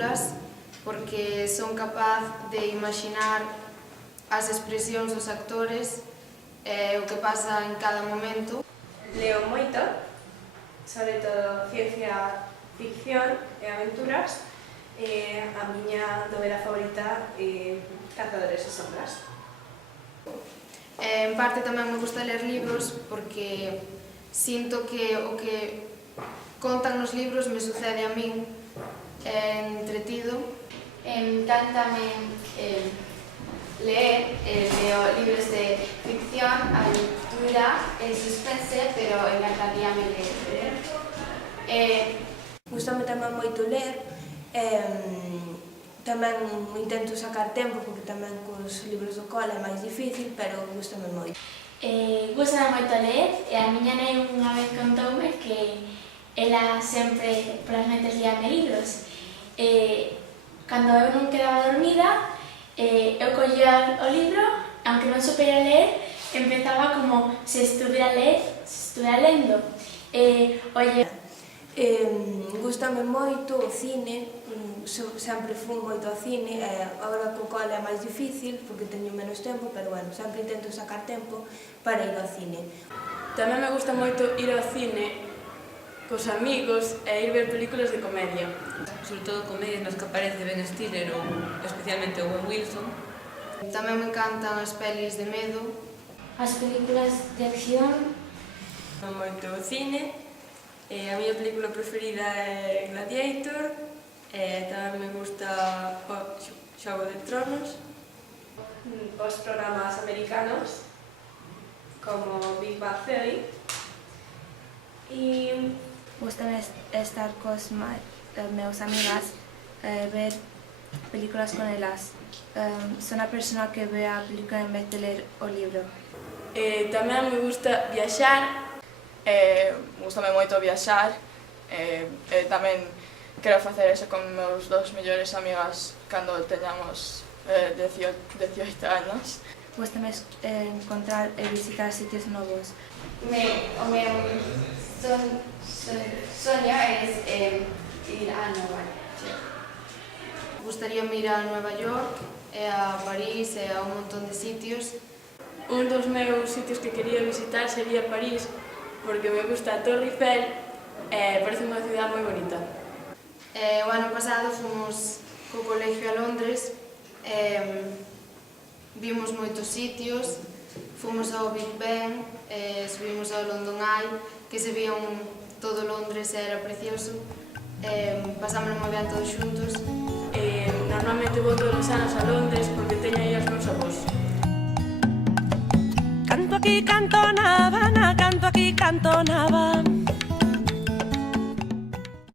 películas porque son capaz de imaginar as expresións dos actores e o que pasa en cada momento. Leo moito, sobre todo ciencia ficción e aventuras. A miña novela favorita é Cazadores de sombras. En parte tamén me gusta ler libros porque sinto que o que contan nos libros me sucede a min, é entretido. Encántame leer, leo libros de ficción, aventura e suspense, pero encantaríame ler. Gústame tamén moito ler, tamén intento sacar tempo porque tamén cos libros do cole é máis difícil, pero gústame moito. Gústame moito ler e a miña nai unha vez contoume que ela sempre polas noites líame libros. Cando eu non quedaba dormida, eu collía o libro, aunque non supera ler, empezaba como se estuvera lendo. Gústame moito o cine, sempre fui moito ao cine, agora co cole é máis difícil porque teño menos tempo, pero bueno, sempre intento sacar tempo para ir ao cine. Tamén me gusta moito ir ao cine cos amigos e ir ver películas de comedia. Sobre todo comedias nas que aparece Ben Stiller ou especialmente Owen Wilson. Tamén me encantan as pelis de medo. As películas de acción. Moito o cine. A miña película preferida é Gladiator. Tamén me gusta Xogo de Tronos. Os programas americanos como Big Bang Theory. Gústame estar cos meus amigas, ver películas con elas. Son a persona que ve a película en vez de ler o libro. Tamén me gusta viaxar. Gústame moito viaxar. Tamén quero facer eso con meus dos mellores amigas cando teñamos 18 anos. Gústame encontrar e visitar sitios novos. O meu soño é ir a Nova York. Gustaríame ir a Nueva York, e a París e a un montón de sitios. Un dos meus sitios que quería visitar sería París, porque me gusta a Torre Eiffel e parece unha cidade moi bonita. O ano pasado fomos co colegio a Londres, vimos moitos sitios, fomos ao Big Ben, subimos ao London Eye, que se vían todo Londres e era precioso. Pasámoslo moi ben todos xuntos. Normalmente vou todos os anos a Londres porque teño aí os meus avós. Canto aquí, canto na Habana, canto aquí, canto na Habana.